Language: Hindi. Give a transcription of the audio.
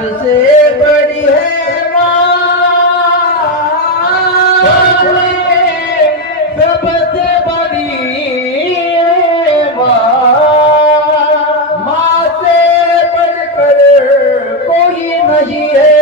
सबसे बड़ी है माँ, सबसे बड़ी है माँ से बढ़कर कोई नहीं है।